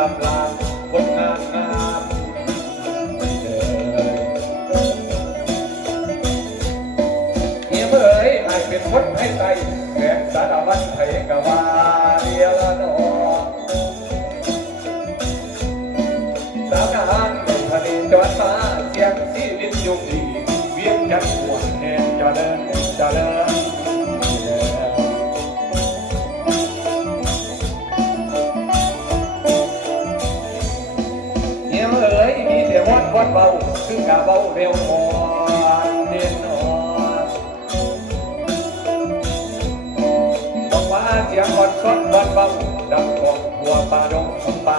ลำลาคนงามงามไม่เลยเอี่ยมเอ๋ยให้เป็นคนให้ใจแขกสารวัตรไทยกวาเรียละนอสารหารผลิตจอดมาเสียงสีลิ้นยุ่งดีเวียงจันทร์หวานแห่งจะเดินจะเดิน ถึงกะบเบาเร็วหอนเน้นออนบอกว่าเสียงอ่อนสดบอนเบาดังกองหัวปลาดงของป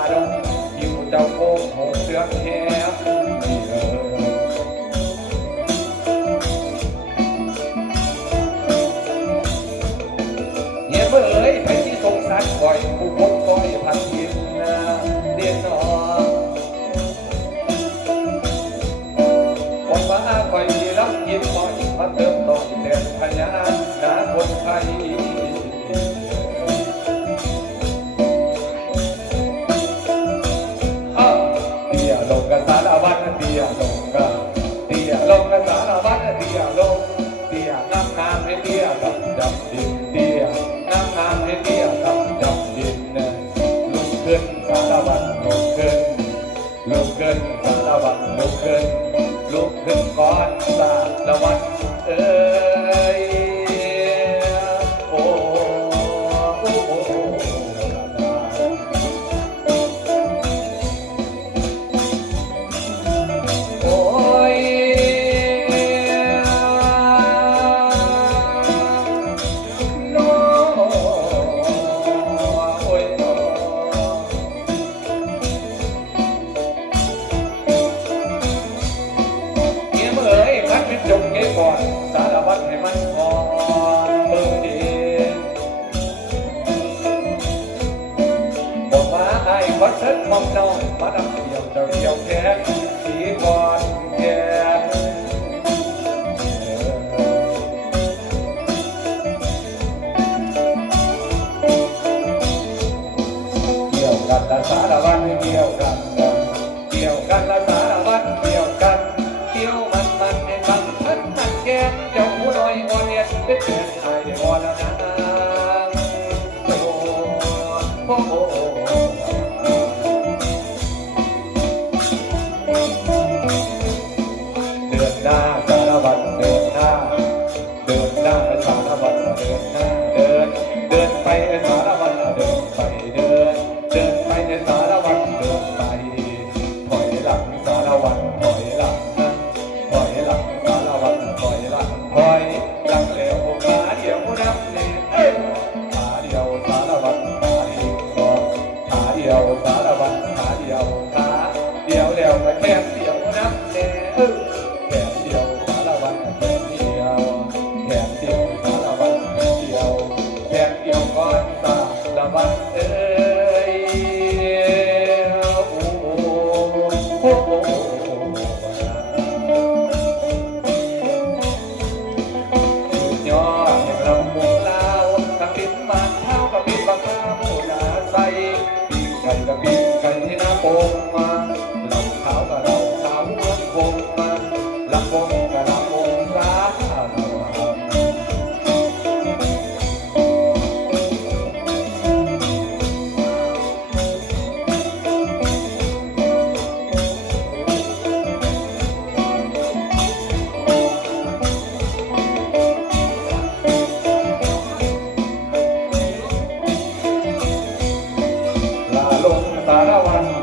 ขึ้นฝันตะวันลุกขึ้นลุกขึ้นฝันตะวันลุกขึ้นลุกขึ้นก่อนสาตะวันเออ จงเก็บก่อนสารวัตรให้มันพอเบิ่งดีบอกว่าไอ้วัดเส้นมองน้องมาดำเดียวจะเดียวแค่สีพอ เดือนหน้าสารวัตรเดือน Yeah. Tarawana.